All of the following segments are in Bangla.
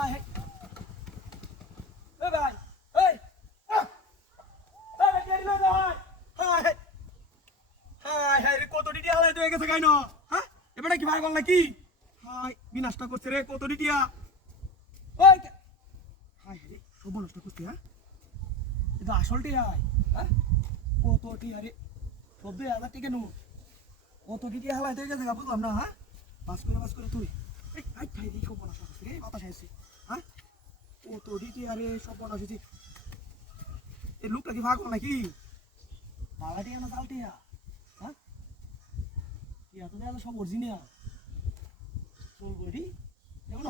হাই এ ভাই এই আরে কেন না হাই হাই হাই রে কত ডিটি হালাই তো গেছে কাইনো হ্যাঁ এবারে কি ভাই বল নাকি হাই বিনাশটা করছে রে কত ডিটিয়া ওই হাই রে সব নষ্ট করতে হ্যাঁ এটা আসলটি হাই হ্যাঁ কত টি আরে 14000 টাকা নো কত ডিটি হালাই তো গেছে বুঝলাম না হ্যাঁ পাস করে তুই এই আই খাই দি সব নষ্ট করছে রে বাতাস আইছে হ্যাঁ কত ডিটি আরে সব নষ্ট হইছে এই লোকটা কি ভাগল নাকি বালাটি না চালটিয়া হ্যাঁ ইয়া তো দেয়া সব অরিজিনাল চল গড়ি এমন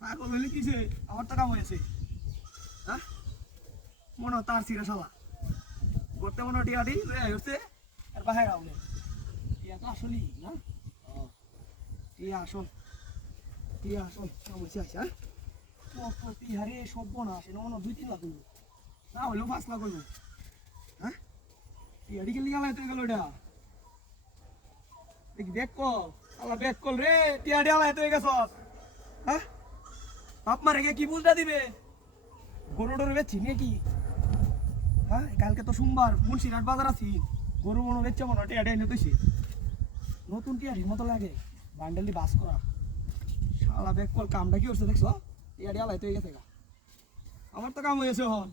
পাগল হইলে কিছে আমার তো কাম হয়েছে হ্যাঁ মনে তার সিরা শালা করতে মনে টিয়াটি হচ্ছে আর বাহির আউলে টিয়া তো আসলেই না টিয়া আসল সমস্যা আছে হ্যাঁ প্রতি হারে সব বোনা আসে না মনে 2-3 লাখ হইব না হইলেও 5 লাখ হইব হ্যাঁ টিয়াটি গেলি গেলে তুই গেল এটা দেখি দেখ আল্লাহ বেক কল রে টিয়াটি আলাই তুই গেছস হ্যাঁ বাপ মারে কি বুঝটা দিবে গরু ডরু বেচছি নাকি হ্যাঁ কালকে তো সোমবার মুন্সিরহাট বাজার আছি গরু মনে বেচছে মনে টিয়াটি এনে তুইছি নতুন টিয়াটির মতো লাগে বান্ডেলি বাস করা শালা বেক কল কামটা কি করছে দেখছো টিয়াটি আলাই তুই গেছে গা আমার তো কাম হয়েছে হন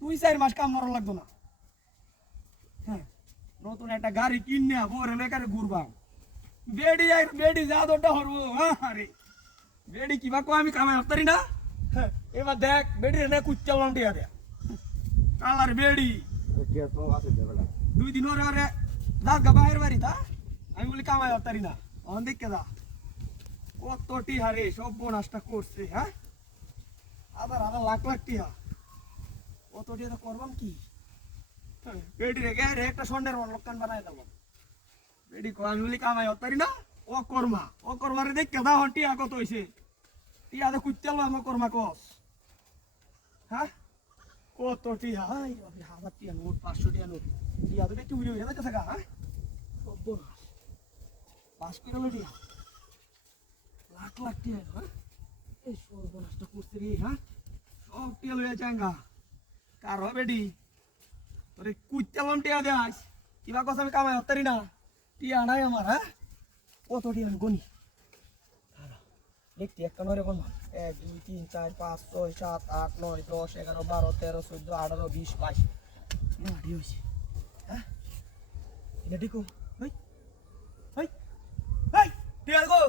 2-4 মাস কাম মরণ লাগতো না হ্যাঁ নতুন একটা গাড়ি কিনে বরে লেকারে ঘুরবাম বেডি যা দরটা হরবো আরে বেডি কিবা কো আমি কামাই হতারি না এবার দেখ বেডি রে কুচ্চালাম টিয়া দে কালার বেডি 2 দিন ওরে দাগ বাইরে বাড়ি তা আমি বলি কামাই হতারি না অন দেখকে যা কত টিয়া রে সব বোনাসটা করছে হ্যাঁ আবার লাখ টিয়া কত টিয়া তো করবাম কি বেডি রে গে একটা সন্ডের লোকান বানাই দেব বেডি কো আমি বলি কামাই হতারি না ও কর্মারে দেখ কেদা হটিয়া কত হইছে টিয়া দে কুচ্চাল আমা কর্মা কস হ্যাঁ কত টিয়া হাই বাবা 1000 টিয়া নোট 500 টিয়া নোট টিয়া তো একটু উড়ে যাচ্ছে থাকা হ্যাঁ সব পাস করে লো টিয়া লাখ টিয়া হ্যাঁ এই সর্বনাশটা করতে রে হ্যাঁ সব টিয়া লইয়া চাঙ্গা কার হবে বেডি তোরে কুচ্চালাম টিয়া দেস কিবা কথা আমি কামাই হতারি না টিয়া নাই আমার হ্যাঁ কত টিয়া গনি দেখতে একটা নয় বল 1 2 3 4 5 6 7 8 9 10 11 12 13 14 18 20 22 না টিয়া হইছে হ্যাঁ এটা দেখো হই টিয়া গো